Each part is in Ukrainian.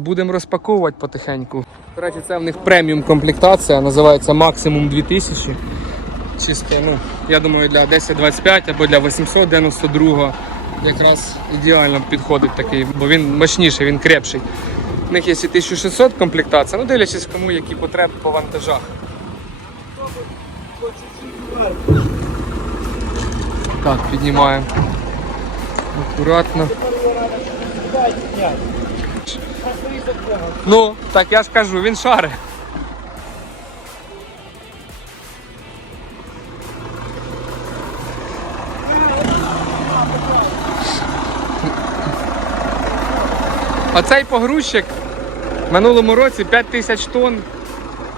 Будемо розпаковувати потихеньку. До це в них преміум комплектація, називається максимум 2000. Чисто, ну, я думаю, для 1025 або для 892 якраз ідеально підходить такий, бо він мощніший, він крепший. У них є і 1600 комплектація, ну дивлячись кому які потреби по вантажах. Так, піднімаємо. Акуратно. Ну, так я ж кажу, він шари. Оцей погрузчик минулому році 5 тисяч тонн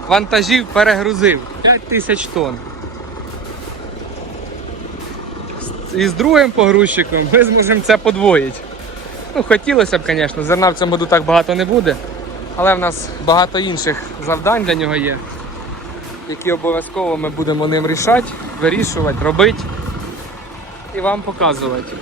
вантажів перегрузив. 5 тисяч тонн. І з другим погрузчиком ми зможемо це подвоїти. Ну, хотілося б, звісно, зерна в цьому году так багато не буде, але в нас багато інших завдань для нього є, які обов'язково ми будемо ним рішати, вирішувати, робити і вам показувати.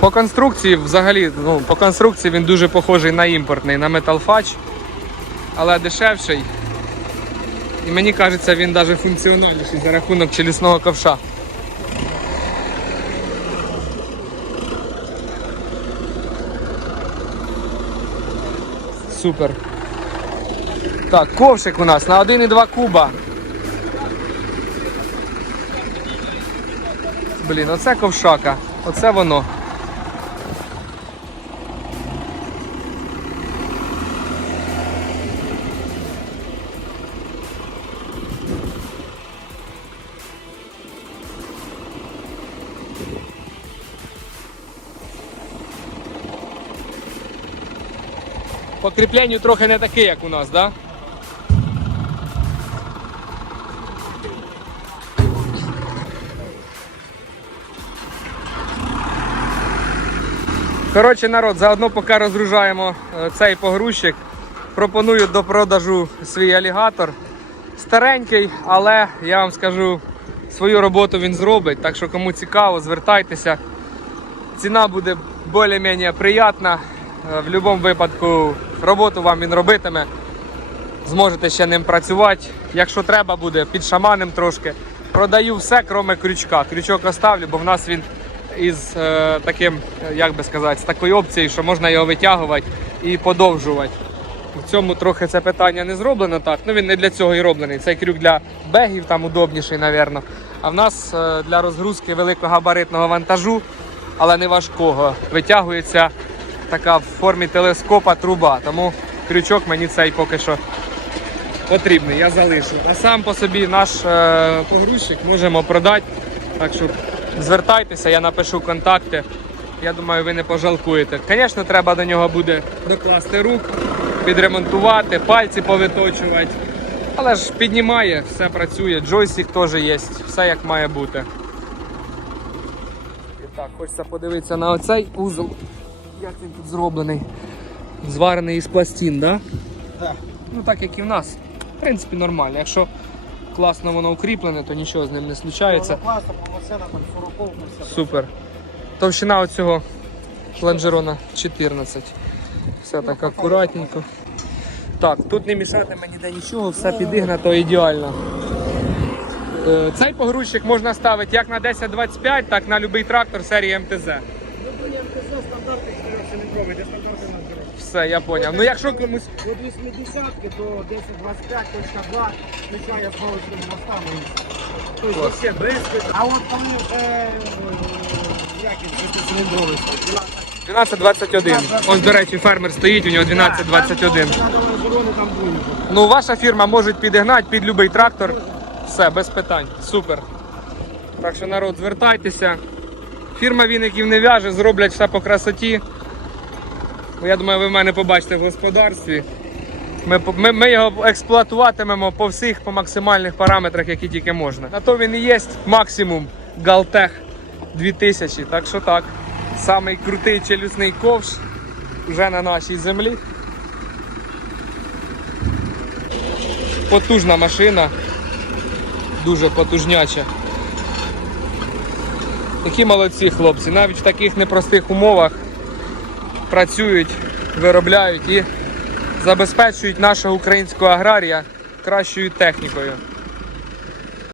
По конструкції взагалі, ну, по конструкції він дуже похожий на імпортний, на Metalfatch, але дешевший. І мені кажеться, він навіть функціональніший за рахунок челюсного ковша. Супер. Так, ковшик у нас на 1,2 куба. Блін, оце ковшака. Оце воно. По кріпленню трохи не такий, як у нас? Да? Коротше, народ, заодно поки розгружаємо е, цей погрузчик, пропоную до продажу свій алігатор. Старенький, але я вам скажу, свою роботу він зробить. Так що кому цікаво, звертайтеся. Ціна буде більш-менш приятна. Е, В будь-якому випадку роботу вам він робитиме. Зможете ще ним працювати. Якщо треба буде, під шаманем трошки. Продаю все, крім крючка. Крючок оставлю, бо в нас він із е, таким, як би сказати, з такою опцією, що можна його витягувати і подовжувати. В цьому трохи це питання не зроблено так. Ну він не для цього і роблений. Цей крюк для бегів там удобніший, напевно. А в нас е, для розгрузки великогабаритного вантажу, але не важкого, витягується така в формі телескопа труба. Тому крючок мені цей поки що потрібний, я залишу. А сам по собі наш е, погрузчик можемо продати. Так що звертайтеся, я напишу контакти. Я думаю, ви не пожалкуєте. Звісно, треба до нього буде докласти рук, підремонтувати, пальці повиточувати. Але ж піднімає, все працює, джойстик теж є, все як має бути. І так, хочеться подивитися на оцей узол. Як він тут зроблений? Зварений із пластин, так? Да? Так. Ну так як і в нас. В принципі, нормально. Якщо класно воно укріплене, то нічого з ним не случається. Класно, повноцінна там 40 все. Супер. Товщина оцього лонжерона 14. Все так акуратненько. Так, тут не мішатиме ніде нічого, все підігнато ідеально. Е, Цей погрузчик можна ставити як на 1025, так на будь-який трактор серії МТЗ. МТЗ стандартний 4-циліндровий, де. Все, я зрозумів. Ну якщо комусь. Від 80-ки до 1025.2 включає з молочним наставом. Тобто Клас. все без. А от тому е, як він 10-циліндровий. 1221. Ось, до речі, фермер стоїть, у нього 1221. там. Ну, ваша фірма може підігнати під будь-який трактор. Все, без питань. Супер. Так що народ, звертайтеся. Фірма віників не в'яже, зроблять все по красоті. Я думаю, ви мене побачите в господарстві. Ми, ми, ми його експлуатуватимемо по всіх по максимальних параметрах, які тільки можна. На то він і є максимум Галтех 2000. Так що так. Самий крутий челюсний ковш вже на нашій землі. Потужна машина, дуже потужняча. Такі молодці хлопці, навіть в таких непростих умовах працюють, виробляють і забезпечують нашого українського аграрія кращою технікою.